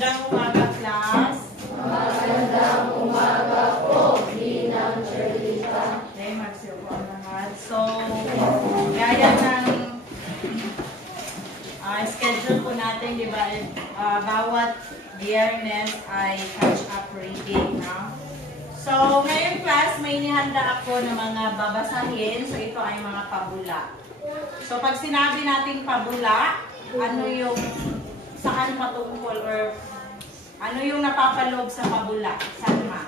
Magandang umaga, class. Magandang umaga po, Ninang Charlita. Okay, magsiupo ang lahat. So, gaya ng schedule po natin, di ba, bawat Biyernes ay catch-up reading, no? So, ngayong class, may inihanda ako ng mga babasahin. So, ito ay mga pabula. So, pag sinabi natin pabula, ano yung saan patungkol or ano yung napapaloob sa pabula? Saan ma?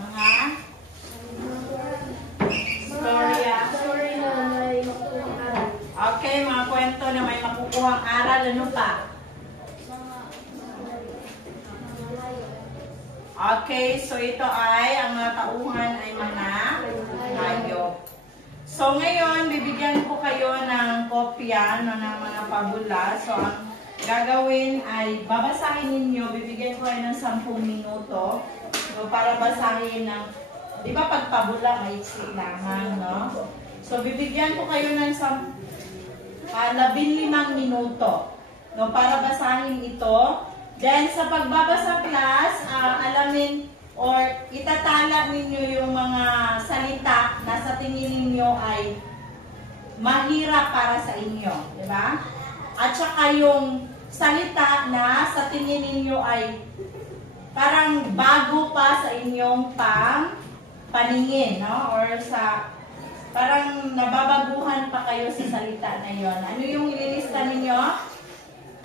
Mga storya. Story na may makukuhang aral. Okay, mga kwento na may makukuhang aral. Ano pa? Okay, so ito ay, ang mga tauhan ay mga hayop. So ngayon, bibigyan ko kayo ng kopya no, ng mga pabula. So ang gagawin ay babasahin ninyo, bibigyan ko kayo ng 10 minuto no, para basahin ng, di ba pag pabula, may iksi lamang, no? So bibigyan ko kayo ng 15 minuto no, para basahin ito. Then, sa pagbabasa class, alamin or itatala ninyo yung mga salita na sa tingin ninyo ay mahirap para sa inyo. Diba? At saka yung salita na sa tingin ninyo ay parang bago pa sa inyong paningin, no? Or sa parang nababaguhan pa kayo sa salita na yon. Ano yung ililista ninyo?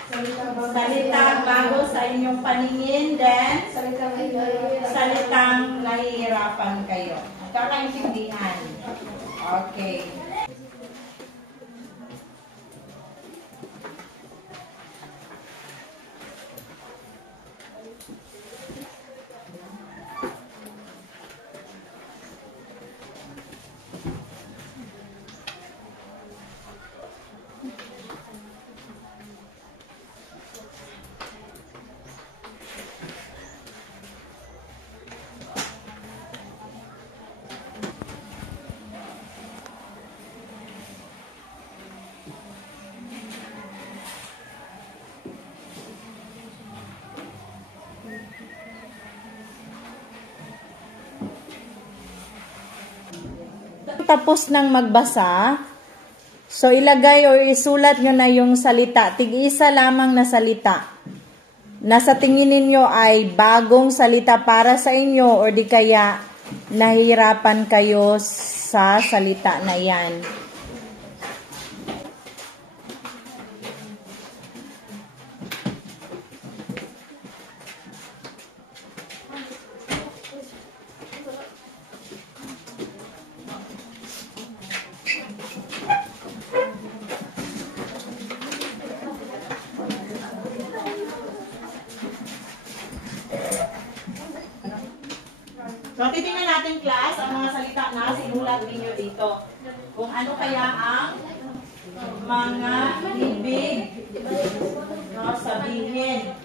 Salitang bago sa inyong paningin, then salitang nahihirapan kayo. Kakaintindihan. Okay. Tapos nang magbasa, so ilagay o isulat nyo na yung salita. Tig-isa lamang na salita. Na sa tingin ninyo ay bagong salita para sa inyo o di kaya nahihirapan kayo sa salita na yan. So, titingnan natin class ang mga salita na sinulat ninyo dito. Kung ano kaya ang mga ibig no, sabihin.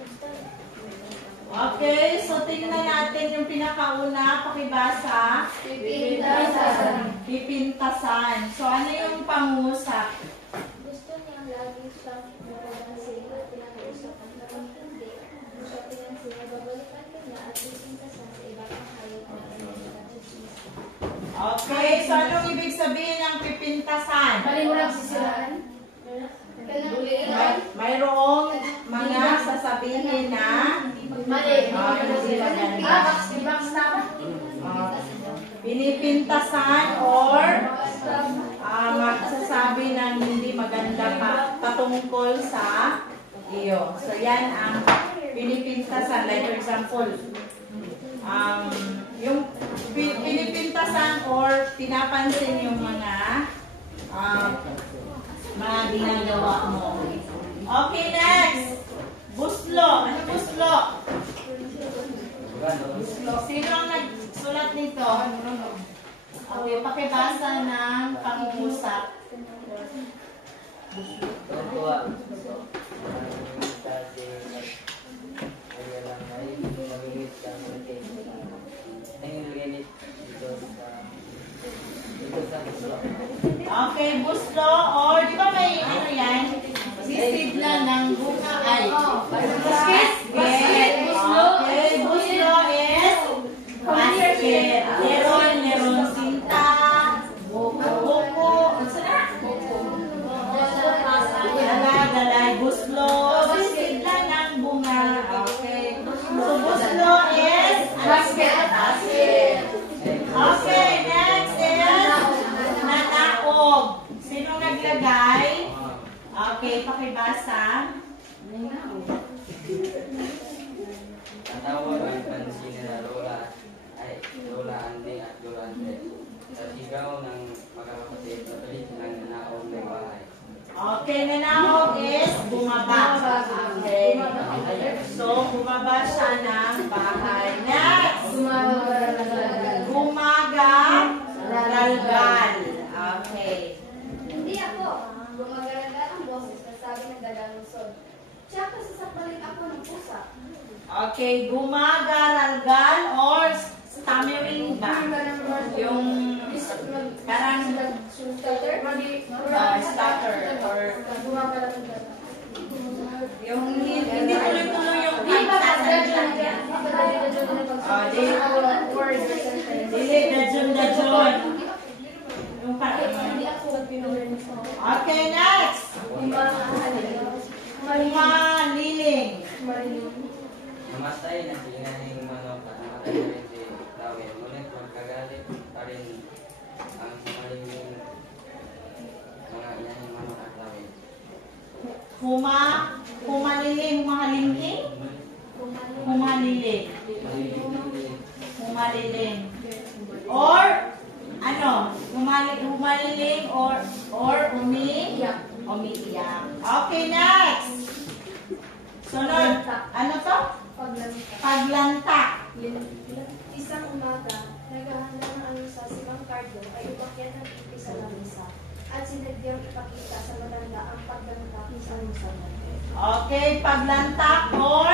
Okay, so tingnan natin yung pinakauna, pakibasa. Pipintasan. Pipintasan. So, ano yung pangusap? Gusto niyang lagi siyang mapapansin at pinag-uusapan pero hindi. Gusto tingnan siya, babalikan ka na at pipintasan sa iba pang hayop na Okay, so anong ibig sabihin ng pipintasan? Malimulang sisiraan. Mayroong mga sasabihin na Mali. hindi maganda. Pinipintasan or magsasabi ng hindi maganda patungkol sa iyo. So yan ang pinipintasan. Like for example, yung pinipintasan or pinapansin yung mga ginagawa mo. Okay, next. Buslo. Ano buslo? Buslo. Sino ang nagsulat nito? Okay, pakibasa ng pangungusap. Okay, Okay, buslo or di ba may ano yan? Sisidla ng bunga ay. Basket. Okay, buslo is basket. Leron sinta. Buko. Dalay, buslo. Sisidla ng bunga. Okay. So, buslo is basket. Okay, next is nanaog. Sino naglagay? Okay, pakibasa. Natawag ang pansin na Lola Ande at Lola Ande sa sigaw ng magkakapatid sa palit ng nanaog ng bahay. Okay, nanaog is bumaba. Okay. So, bumaba siya ng bahay. Next! Gumagal. Okay. Hindi ako. Gumagalagal ang boses na sabi ng dalalusod. Tsaka sasapalit ako ng pusa. Okay, gumagaralgal or stammering ba? Yung parang stutter or yung hindi tuloy-tuloy yung pagsasalita niya. Dili, dajon. Yung parang okay, next! Kumaliling. Namatay na si Inahing Manok at namatay na rin si Tawe. Ngunit magkagalit pa rin ang sumalinging mga Inahing Manok at Tawe. Humaliling. Or ano? Humaliling or umiiyak. Okay, next. Sunod. Ano to? Paglanta. Isang umaga, naghahanda ng almusal si Mang Cardo ay umakyat ng ipi sa lamesa at sinadyang ipakita sa matanda ang paglanta sa almusal. Okay, paglantak or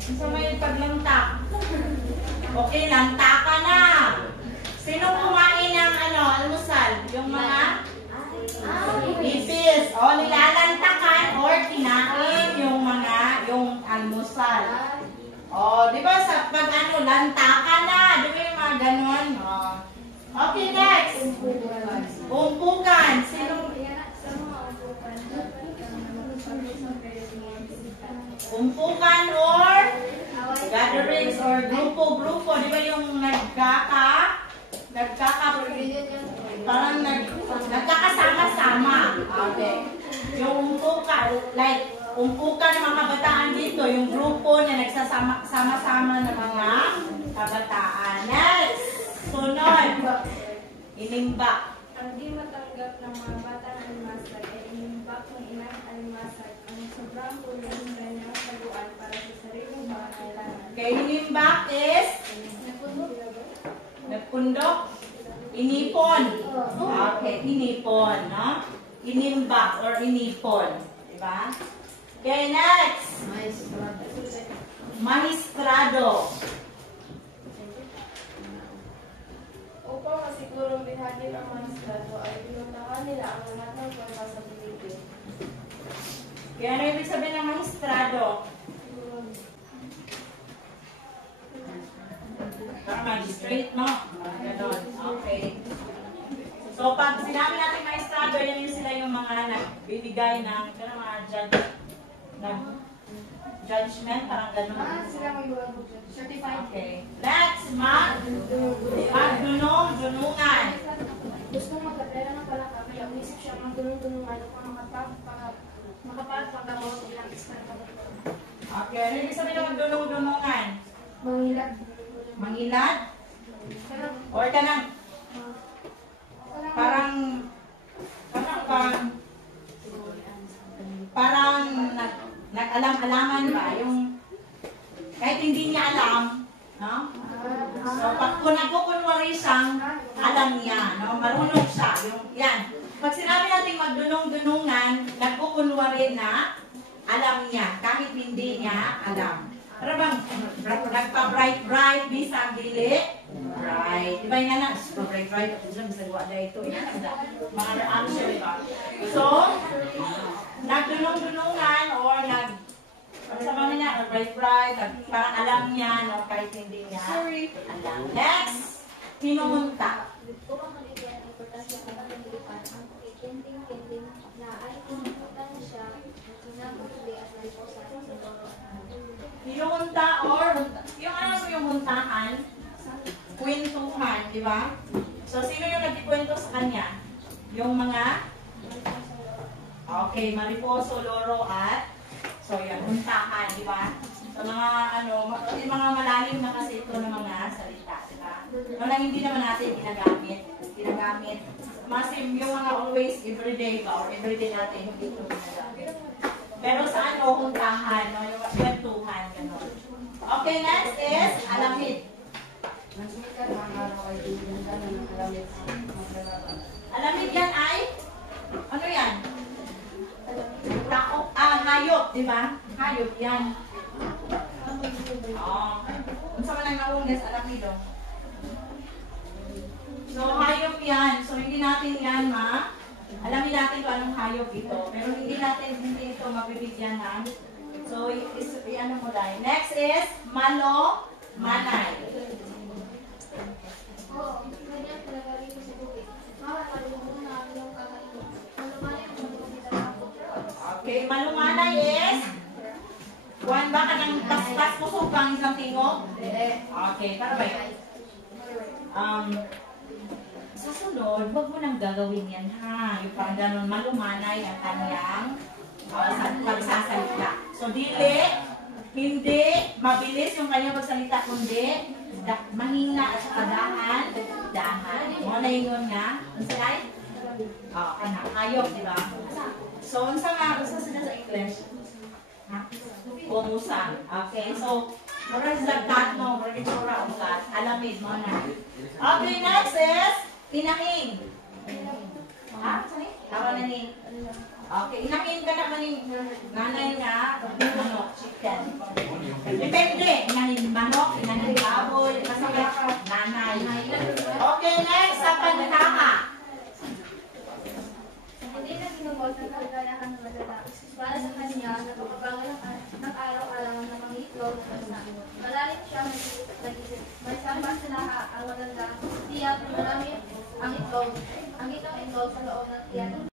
isa may paglantak. Okay, lanta ka na. Sino kumain ng almusal? Yung mga ipis. O, nilalantakan or kinain yung almusal. O, di ba sa lanta ka na. Di ba yung mga ganon? O. Okay, next. Umpukan. Sino? Umpukan or gatherings or grupo. Di ba yung parang nagkakasama-sama. Okay. Yung umpukan, like, umpukan ng mga kabataan dito, yung grupo na nagsasama-sama ng mga kabataan. Next! Sunod. Inimbak. Ang di matanggap ng mga batang alimasag ay inimbak ng inang alimasag ang sobrang kulang ng kanyang taguan para sa sariling mga kailangan. Okay, inimbak is nagpundok. Inipon. Okay, inipon, no? Inimbak or inipon. Diba? Okay, next. Magistrado. Upang masigurong binhagi ng magistrado ay pinuntahan nila ang lahat ng prueba sa paligid. Kaya ano ibig sabihin ng magistrado? Parang magistrate, no? Ganon. Okay. So, pag sinabi natin magistrado, yan yung sila yung mga nagbibigay ng mga judgment, parang ganon. Sila may certified. Okay. Next, magdunong-dunungan. Gusto magkapera ng palaka, kaya umisip siya magdunong-dunungan upang makapagpagamot bilang isang kabato. Okay. Ano ibig sabihin ng magdunong-dunungan? Mangilad. Mangilad? Or kanang parang nag-alam-alaman ba? Yung kahit hindi niya alam, no? So, kung nagkukunwari siyang alam niya, no? Marunong siya. Yan. Pag sinabi natin magdunong-dunungan, nagkukunwari na alam niya, kahit hindi niya alam. Pero bang, nagpa-bright-bright, bisag dili? Bright. Right. Di ba yung anak? Super bright. Ako sila masagawa na ito. Mga reaction ba? So, nagdunong-dunungan or ano sa mga niya? Bright. Parang alam niya, no? Kahit hindi niya. Alam. Next, pinumunta. Upang maligyan ang importansya ng pagkakalipan, ang kikinting-kinting na ay pinupuntan siya at sinabuli at naliposan sa loro. Pinumunta or, yung ano yung muntahan? Kwentuhan, di ba? So, sino yung nagkikwento sa kanya? Yung mga, okay, mariposo, loro, at, so yan, muntahan, di ba? So, mga, yung mga malalim na kasi ito ng mga salita, di ba? Wala, hindi naman natin ginagamit. Masim, yung mga always, everyday ba, or everyday natin, hindi ito ginagamit. Pero sa muntahan, no? Yung kwentuhan, gano'n. Okay, next is, alamid. Alamid yan ay, ano yan? Tao, hayop, di ba? Hayop yan. Kung saan man ang naundas, alamid, oh. So, hayop yan. So, hindi natin yan, alamin natin kung anong hayop ito. Pero hindi ito mabibigyan ng, so, ano mo dahil. Next is, manay. Oo, ganyan pinagaling ko sa tubig. Makakalimutan na ang iyong kakainin. Malumanay ang tubig na ako. Okay, malumanay is, kuhan ba ka ng tas-tas kusog pang isang tingog? Okay, para ba yun? Sa sunod, huwag mo nang gagawin yan ha. Yung parang ganun, malumanay ang kanyang pagsasalita. So, hindi, mabilis yung kanyang pagsalita, kundi, mahina at saka dahan. Mo na yun nga. Ang salay? Hayop, di ba? So, unsa sila sa English? Bumusan. Okay, so, mura sila cat, no? Mura ang cat. Alamid mo na. Okay, next is, inahin. Tawa na ni. Okay, inahin ka na maning nanay nga, manok, chicken. Depende, inahin manok, inahin baboy, kasama nanay. Okay, next, sa pagkaka. Hindi na ginugol ng kaganahan ng madala. Para sa kanya, nagpapabangal ng araw-araw na mangitlog ng bansa. Malalim siya nag-isip. May sampan sa laha ang maganda. Tiyak na marami ang itlog. Ang itong itlog sa loob ng tiyan.